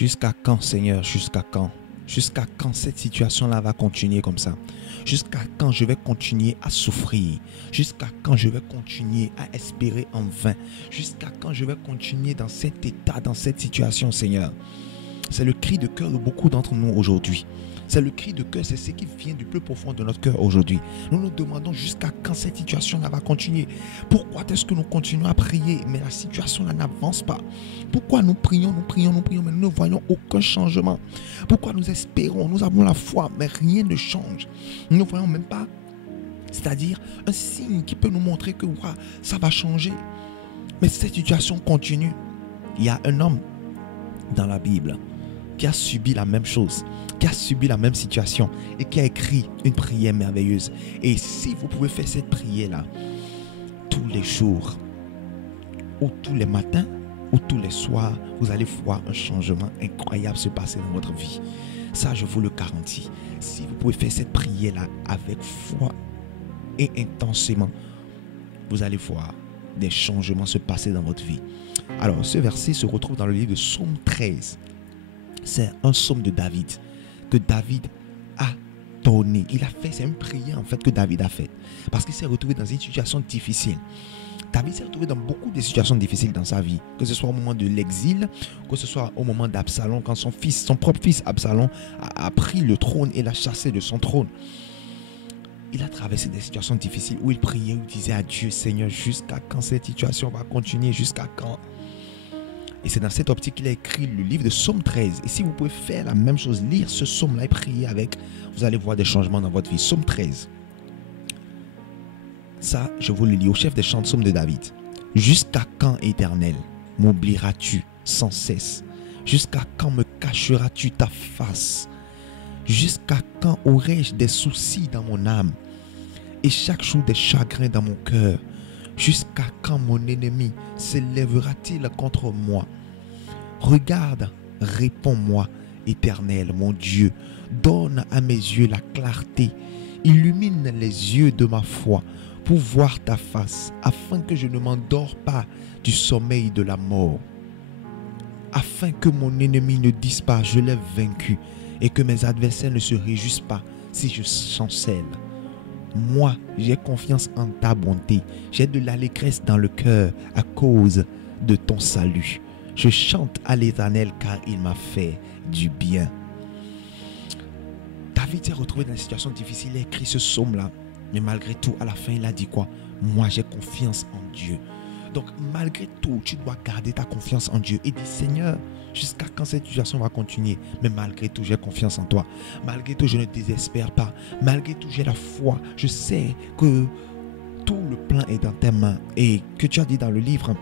Jusqu'à quand, Seigneur? Jusqu'à quand? Jusqu'à quand cette situation-là va continuer comme ça? Jusqu'à quand je vais continuer à souffrir? Jusqu'à quand je vais continuer à espérer en vain? Jusqu'à quand je vais continuer dans cet état, dans cette situation, Seigneur? C'est le cri de cœur de beaucoup d'entre nous aujourd'hui. C'est le cri de cœur, c'est ce qui vient du plus profond de notre cœur aujourd'hui. Nous nous demandons jusqu'à quand cette situation-là va continuer. Pourquoi est-ce que nous continuons à prier, mais la situation-là n'avance pas? Pourquoi nous prions, mais nous ne voyons aucun changement? Pourquoi nous espérons, nous avons la foi, mais rien ne change? Nous ne voyons même pas, c'est-à-dire un signe qui peut nous montrer que ça va changer. Mais cette situation continue. Il y a un homme dans la Bible qui a subi la même chose, qui a subi la même situation et qui a écrit une prière merveilleuse. Et si vous pouvez faire cette prière-là tous les jours, ou tous les matins, ou tous les soirs, vous allez voir un changement incroyable se passer dans votre vie. Ça, je vous le garantis. Si vous pouvez faire cette prière-là avec foi et intensément, vous allez voir des changements se passer dans votre vie. Alors, ce verset se retrouve dans le livre de Psaume 13. C'est un psaume de David que David a donné. Il a fait, c'est une prière en fait que David a faite. Parce qu'il s'est retrouvé dans une situation difficile. David s'est retrouvé dans beaucoup de situations difficiles dans sa vie. Que ce soit au moment de l'exil, que ce soit au moment d'Absalom, quand son propre fils Absalom a pris le trône et l'a chassé de son trône. Il a traversé des situations difficiles où il priait, où il disait à Dieu, Seigneur, jusqu'à quand cette situation va continuer, jusqu'à quand? Et c'est dans cette optique qu'il a écrit le livre de Psaume 13. Et si vous pouvez faire la même chose, lire ce psaume-là et prier avec, vous allez voir des changements dans votre vie. Psaume 13. Ça, je vous le lis au chef des chants, psaume de David. Jusqu'à quand, Éternel, m'oublieras-tu sans cesse? Jusqu'à quand me cacheras-tu ta face? Jusqu'à quand aurai-je des soucis dans mon âme et chaque jour des chagrins dans mon cœur? Jusqu'à quand mon ennemi s'élèvera-t-il contre moi? Regarde, réponds-moi, Éternel, mon Dieu. Donne à mes yeux la clarté. Illumine les yeux de ma foi pour voir ta face, afin que je ne m'endors pas du sommeil de la mort. Afin que mon ennemi ne dise pas, je l'ai vaincu, et que mes adversaires ne se réjouissent pas si je chancelle. Moi, j'ai confiance en ta bonté. J'ai de l'allégresse dans le cœur à cause de ton salut. Je chante à l'Éternel car il m'a fait du bien. David s'est retrouvé dans une situation difficile. Il a écrit ce psaume-là. Mais malgré tout, à la fin, il a dit quoi? Moi, j'ai confiance en Dieu. Donc, malgré tout, tu dois garder ta confiance en Dieu et dire, Seigneur, jusqu'à quand cette situation va continuer? Mais malgré tout, j'ai confiance en toi. Malgré tout, je ne désespère pas. Malgré tout, j'ai la foi. Je sais que tout le plan est dans tes mains. Et que tu as dit dans le livre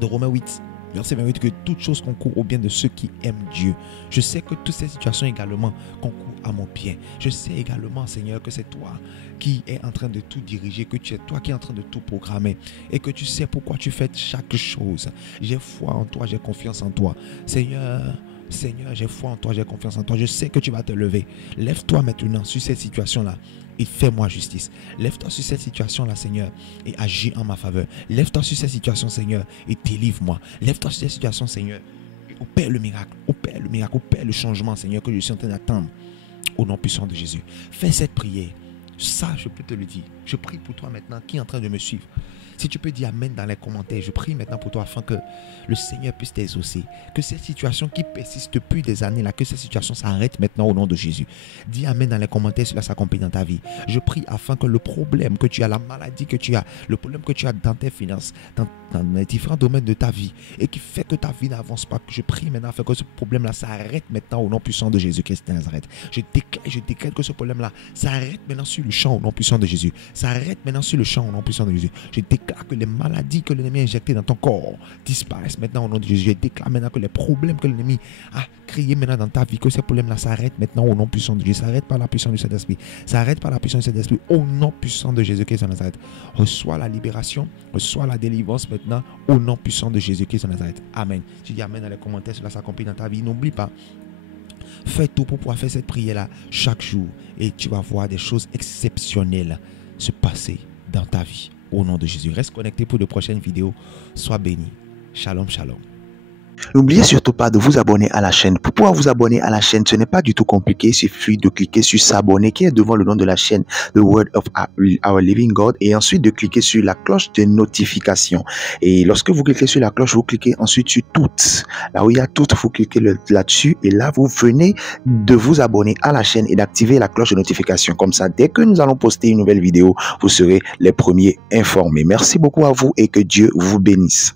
de Romains 8, verset 28, que toute chose concourt au bien de ceux qui aiment Dieu. Je sais que toutes ces situations également concourent à mon bien. Je sais également, Seigneur, que c'est toi qui es en train de tout diriger, que tu es toi qui es en train de tout programmer et que tu sais pourquoi tu fais chaque chose. J'ai foi en toi, j'ai confiance en toi. Seigneur, j'ai foi en toi, j'ai confiance en toi. Je sais que tu vas te lever. Lève-toi maintenant sur cette situation-là et fais-moi justice. Lève-toi sur cette situation-là, Seigneur, et agis en ma faveur. Lève-toi sur cette situation, Seigneur, et délivre-moi. Lève-toi sur cette situation, Seigneur, et opère le miracle, opère le changement, Seigneur, que je suis en train d'attendre. Au nom puissant de Jésus. Fais cette prière. Ça, je peux te le dire. Je prie pour toi maintenant qui est en train de me suivre. Si tu peux dire Amen dans les commentaires, je prie maintenant pour toi afin que le Seigneur puisse t'exaucer. Que cette situation qui persiste depuis des années, là, que cette situation s'arrête maintenant au nom de Jésus. Dis Amen dans les commentaires, cela s'accomplit dans ta vie. Je prie afin que le problème que tu as, la maladie que tu as, le problème que tu as dans tes finances, dans les différents domaines de ta vie et qui fait que ta vie n'avance pas, que je prie maintenant afin que ce problème-là s'arrête maintenant au nom puissant de Jésus-Christ de Nazareth. Je décrète que ce problème-là s'arrête maintenant sur le champ au nom puissant de Jésus. S'arrête maintenant sur le champ au nom puissant de Jésus. Je déclare que les maladies que l'ennemi a injectées dans ton corps disparaissent maintenant au nom de Jésus. Je déclare maintenant que les problèmes que l'ennemi a créés maintenant dans ta vie, que ces problèmes-là s'arrêtent maintenant au nom puissant de Jésus. S'arrête par la puissance de cet esprit. S'arrête par la puissance de cet esprit au nom puissant de Jésus-Christ de Nazareth. Reçois la libération, reçois la délivrance maintenant au nom puissant de Jésus-Christ de Nazareth. Amen. Tu dis Amen dans les commentaires, cela s'accomplit dans ta vie. N'oublie pas, fais tout pour pouvoir faire cette prière-là chaque jour et tu vas voir des choses exceptionnelles se passer dans ta vie. Au nom de Jésus. Reste connecté pour de prochaines vidéos. Sois béni. Shalom, shalom. N'oubliez surtout pas de vous abonner à la chaîne. Pour pouvoir vous abonner à la chaîne, ce n'est pas du tout compliqué. Il suffit de cliquer sur s'abonner qui est devant le nom de la chaîne The Word of Our Living God et ensuite de cliquer sur la cloche de notification. Et lorsque vous cliquez sur la cloche, vous cliquez ensuite sur toutes. Là où il y a toutes, vous cliquez là-dessus et là, vous venez de vous abonner à la chaîne et d'activer la cloche de notification. Comme ça, dès que nous allons poster une nouvelle vidéo, vous serez les premiers informés. Merci beaucoup à vous et que Dieu vous bénisse.